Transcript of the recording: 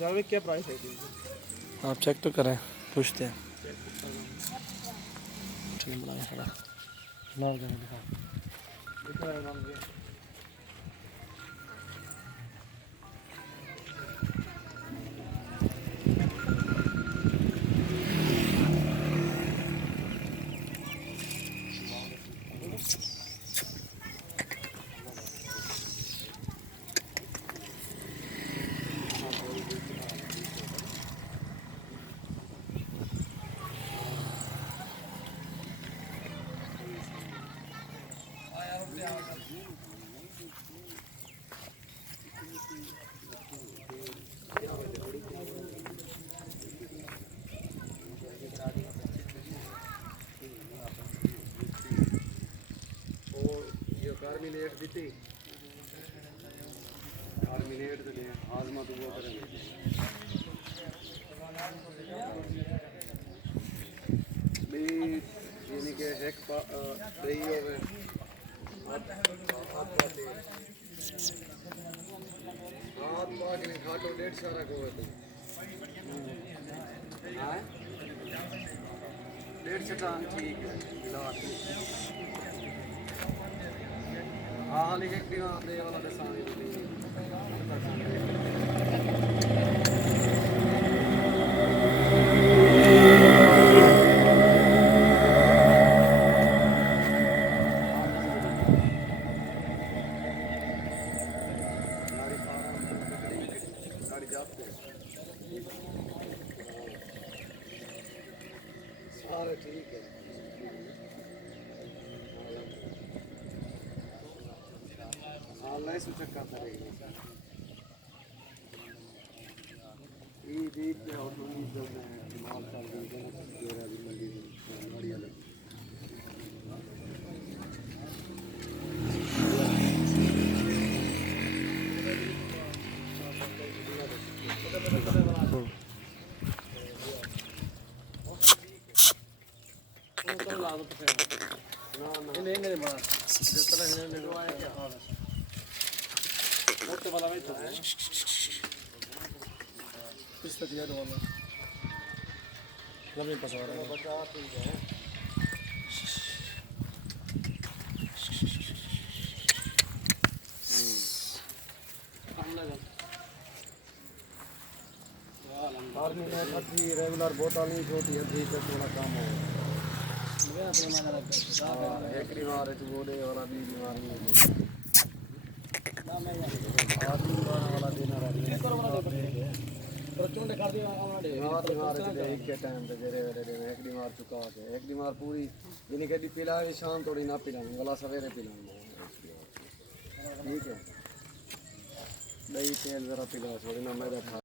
जावेद क्या प्राइस है इनकी? आप चेक तो करें, पूछते हैं। ठीक बनाया खड़ा ना जाने दिखा कितना है नाम ये? कार्मिनेट दी कार्मिनेट दे हाजमा तो वो करेंगे भी यानी कि एक सही होवे हाथ पाके ने घाटो 1.5 सारा को है हां 1.5 टन ठीक है लाट हां लिख एक दिन दे वाला दसांगे सारे ठीक है Allah isso já canta aí. E de autoriza né, mal tá vindo na feira de Mali, Maria lá. नहीं नहीं मां जितना है मेरे को आया क्या हाल है मोटे वाला में तो है इस तक याद वाला लगे पसा रहा है बचा ठीक है आर्मी में खट्टी रेगुलर बोतल नहीं छोटी है ठीक है थोड़ा कम हो एक बीमार है तो बोले वाला भी बीमारी है आदमी वाला देना रहा चुंडे कर दिया बीमार एक के टाइम पे जेरे वेरे एक बीमार चुका है एक बीमार पूरी यानी कि पिलाए शाम थोड़ी ना पिलाऊं गला सवेरे पिलाऊं ठीक है दही तेल जरा पिला थोड़ी ना मैदा